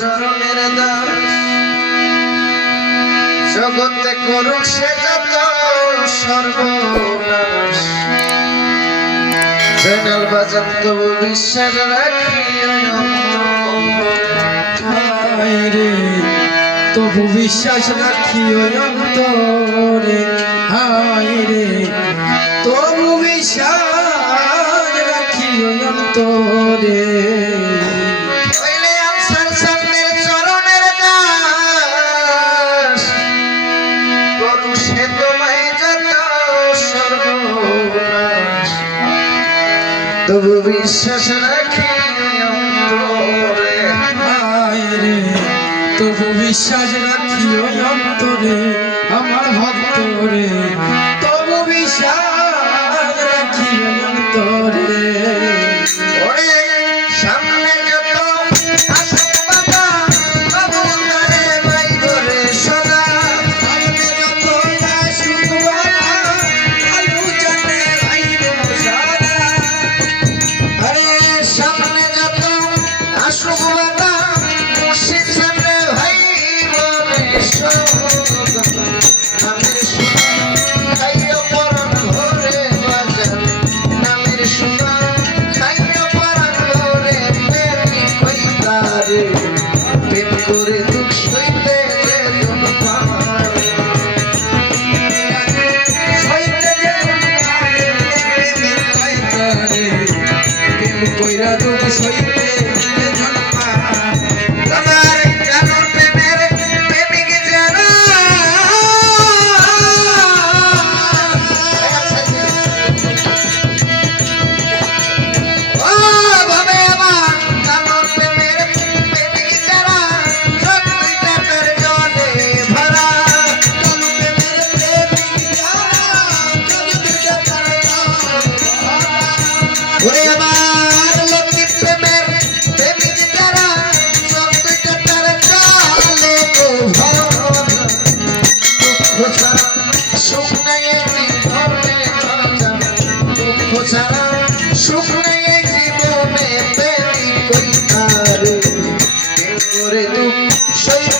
শরণের দাস। জগতে করুক সে যত সর্বনাশ। জেনাল বাজার তবু বিশ্বাস রাখি রে তবু বিশ্বাস রাখি অন্তরে। হায় রে। তবু বিশ্বাস রাখি অন্তরে। তবু বিশ্বাস রাখি রে তবু বিশ্বাস রাখিও অন্তরে, আমার ভক্ত রে তবু বিশ্বাস রাখিও অন্তরে।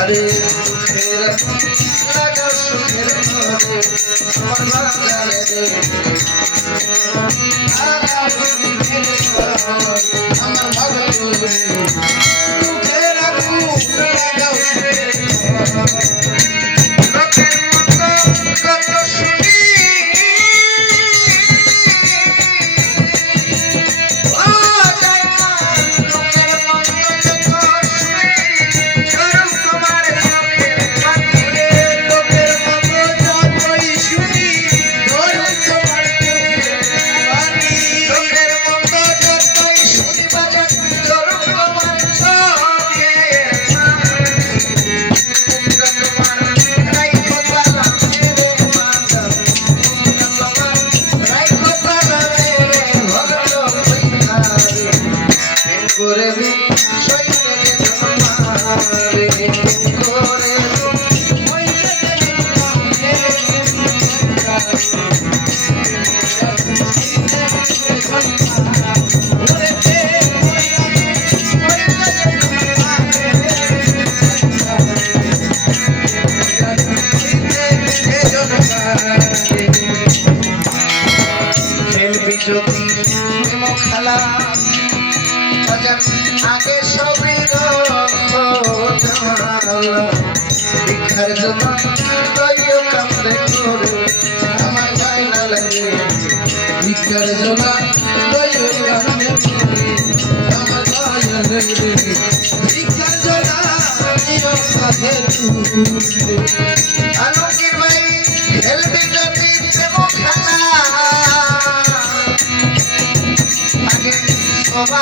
আরে সুখের লাগা সুখের আমার ভালো আগে সবই ভিক্ষার জন্য দইও কামড়ে করে আমার গায়ে না লাগে ভিক্ষার জ্বালা দইও কানে আমার গায়ে রে ভিক্ষার জ্বালা নিও কাঁধে তুলে আলোকের ভাই খেলবি যদি প্রেম খেলা আগে সবা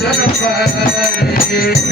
satisfied.